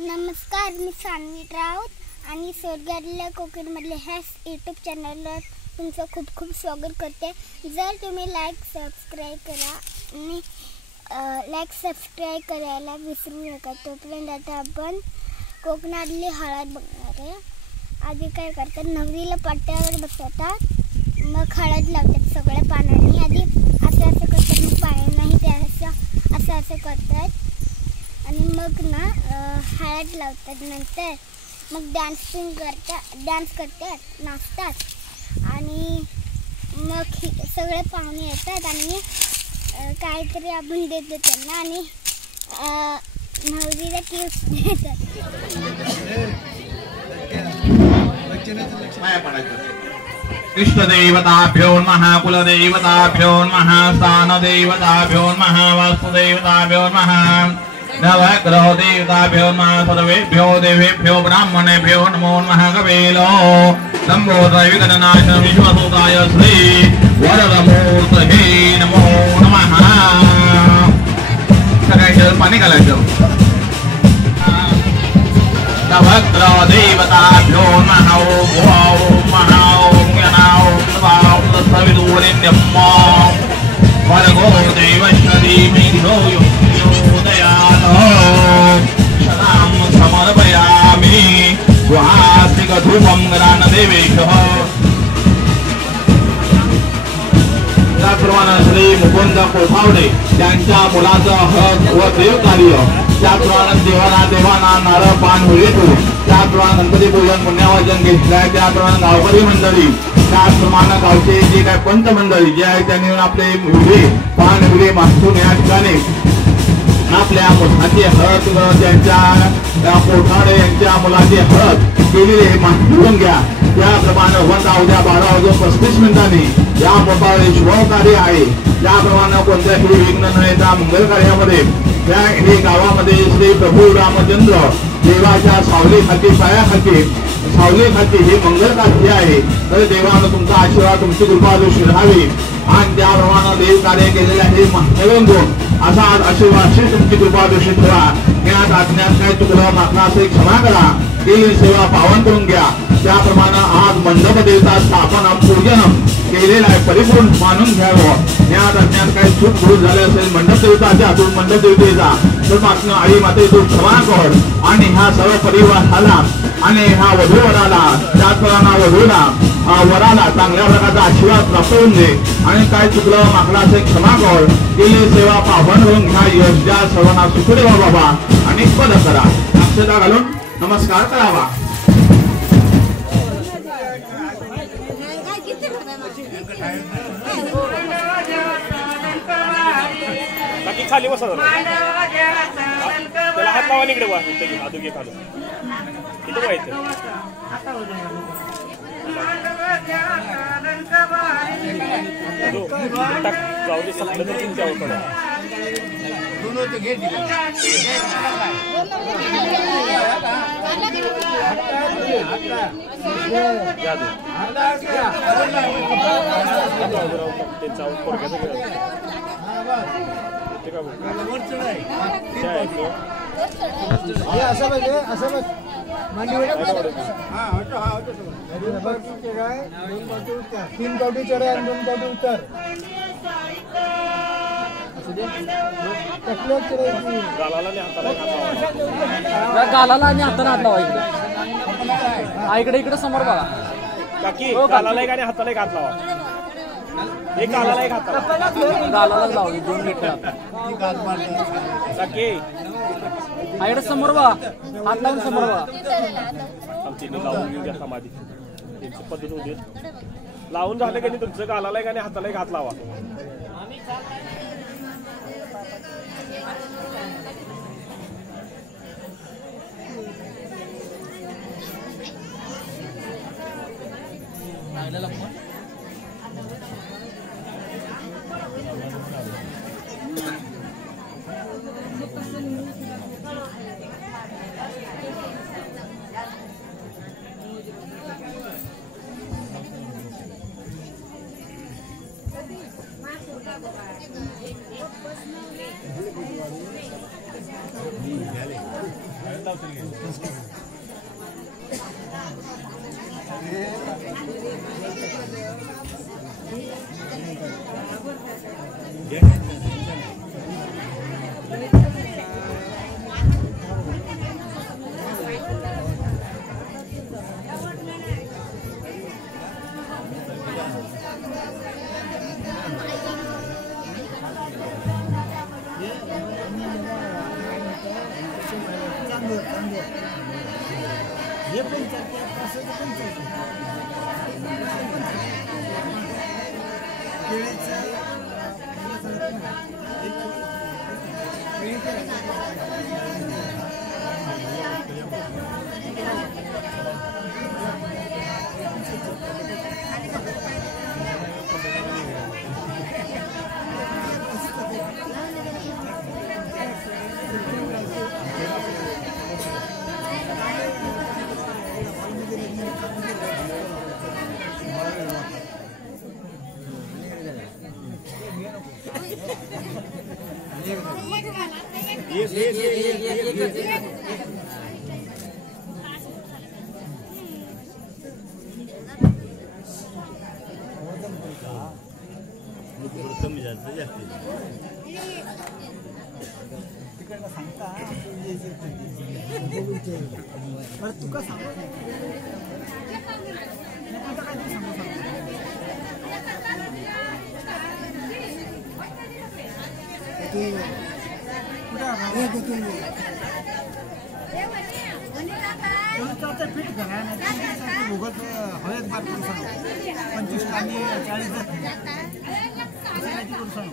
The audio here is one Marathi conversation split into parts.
नमस्कार, मी सान्वी राऊत आणि स्वर्गातल्या कोकणमधल्या ह्या यूट्यूब चॅनलवर तुमचं खूप खूप स्वागत करते. जर तुम्ही लाईक सबस्क्राईब करायला विसरू नका. तोपर्यंत आता आपण कोकणातली हळद बघणार आहे. आधी काय करतात, नवरीला पट्ट्यावर बसवतात, मग हळद लावतात सगळ्या पानांनी. आधी असं करतात, मग पाण्याने ते असं करतात आणि मग ना हळद लावतात. नंतर मग डान्स करतात, नाचतात आणि मग सगळे पाहुणे येतात आणि काहीतरी आपण देतो त्यांना आणि नवरीला गिफ्ट देतात. इष्टदेवताभ्यो नमः, कुलदेवताभ्यो नमः, स्थानदेवताभ्यो नमः, वास्तुदेवताभ्यो नमः, नवग्रह देवताभ्यो नमः, सर्वेभ्यो देवेभ्यो ब्राह्मणेभ्यो नमो नमः. कवेलो लंबोदर विघ्ननाश विश्वसूताय श्री वरदमूर्तये नमो नमः. सगळ्यांच्या पाणी घालायचं. नवग्रह देवताभ्यो नमः. ओम भर्गो देवस्य धीमहि धियो दयात् सदां समर्पयामि वासिकधूपं गणानदेवेशः. त्याप्रमाणे श्री मुकुंद कोठावडे त्यांच्या मुलाचं हक व देवकार्य, त्याप्रमाणे देवाना नारळ पान होतो, त्याप्रमाणे गणपती पूजन पुण्यवाचन घेतलंय, त्याप्रमाणे गावकरी मंडळी, त्याप्रमाणे गावचे जे काही पंच मंडळी जे आहे त्यांनी आपले मुली पान मुली मागून या ठिकाणी आपल्या मुलाची हळद त्यांच्या कोठाडे यांच्या मुलाची हळद केलेली हे मागून घ्या. त्याप्रमाणे उद्या 12:35 मिनिटांनी या मोठे शुभ कार्य आहे. त्याप्रमाणे कोणत्याही विघ्न न येता मंगल कार्यामध्ये त्या गावामध्ये श्री प्रभू रामचंद्र देवाच्या सावलीखाली पायाखाली सावलीखाली हे मंगल कार्य आहे. तर देवानं तुमचा आशीर्वाद तुमची कृपा दोषी राहावी आणि त्याप्रमाणे देव कार्य केलेले आहे महादेवांकडून असा आशीर्वाद तुमची कृपा दोषी ठेवा. ज्ञात अज्ञात काय चुकलं मागणं असे क्षमा करा. केलेली सेवा पावन करून घ्या. त्याप्रमाणे आज मंडप देवता स्थापना पूजन केलेलं आहे, परिपूर्ण मानून घ्यावं. ज्ञात अज्ञात काही चूक भूल झाले असेल मंडप देवताच्या हातून मंडप देवतेचा तर मागणं आई माते तू क्षमा कर. आणि हा सर्व परिवार झाला आणि हा वधूवराला त्याचप्रमाणे वधूला वराला चांगल्या प्रकारचा आशीर्वाद प्राप्त होऊन दे. आणि काय चुकलं मागणं असे क्षमा कर. केलेली सेवा पावन करून घ्या. यश द्या सर्वांना सुख देवा बाबा आणि पद करा. अक्षता घालून नमस्कार करावा. बाकी खाली बसा, त्याला हात लावा इकडे. आदुगे खालून किती व्हायचं जाऊ दे. सगळं तर तुमच्या अवघड त्यांचा पोरग्याचा तीन कवटी चढे आणि 2 कवटी उतर. गालाला आणि हाताला हात लावा. इकडे इकडे समोर बघा काकी. गालाला एक आणि हाताला एक हात लावा. एक गालाला एक हाताला गालाला लावली 2 मिनिट काकी. इकडे समोर बघा, हात लावून समोर बघा. आमची लावून घेऊन घ्या समाधी. त्यांची पद्धत होती लावून झालं की नाही तुमचं गालाला एक आणि हाताला एक हात लावा. हे पण चालतात असं पण चालतं कमी जास्त जास्त तिकडनं सांगता बरं तुका सांग पीठ करा भोगत हळद बार करू सांग 25 आणि 40 करू सांग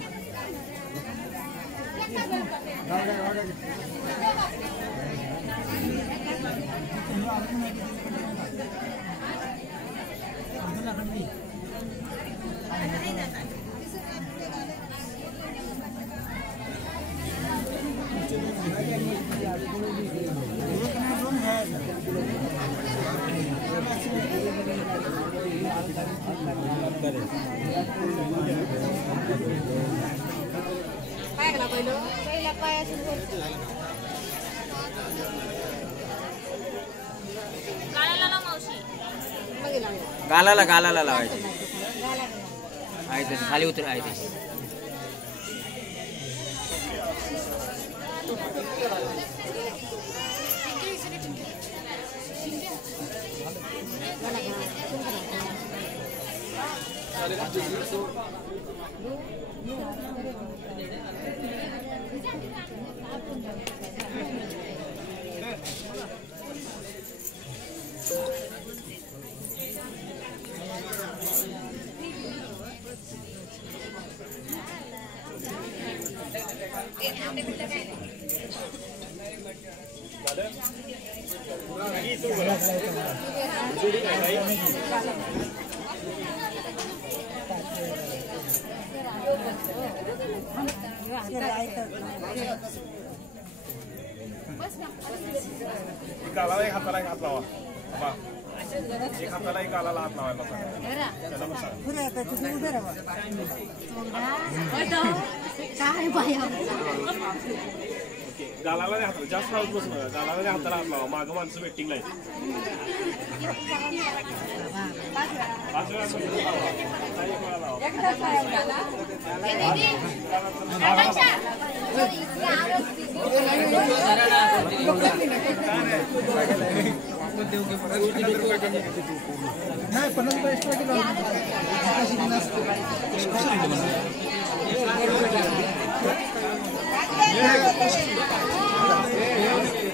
गालाला लावायचे आहे तशी खाली उतर आहे तशी गालाला एक हाताला एक हात लावा बा एक हाताला एक गालाला हात लावायला गालाला हाताला जास्त लावत बसू नका गालाला हाताला हात लावा मागं माणसं वेटिंगला आहेत 5 वेळा लावा 1 वेळा लावा नाही 50 रुपये एक्स्ट्रा किलो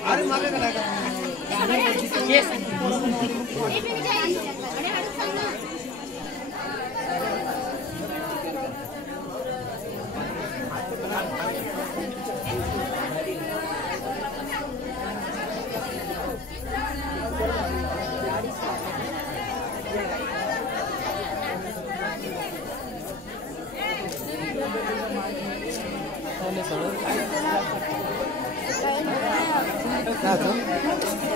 अरे मागे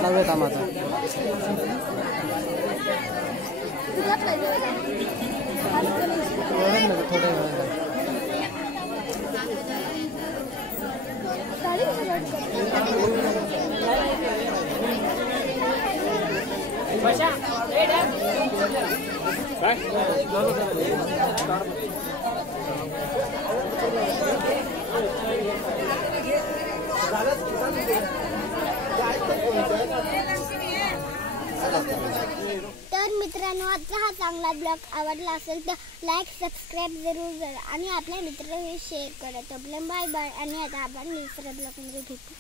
लागलं कामाचं थोडं तर मित्रांनो, आजचा हा चांगला ब्लॉग आवडला असेल तर लाईक सबस्क्राईब जरूर करा आणि आपल्या मित्रांना शेअर करा. तोपर्यंत बाय बाय आणि आता आपण दुसऱ्या ब्लॉगमध्ये भेटू.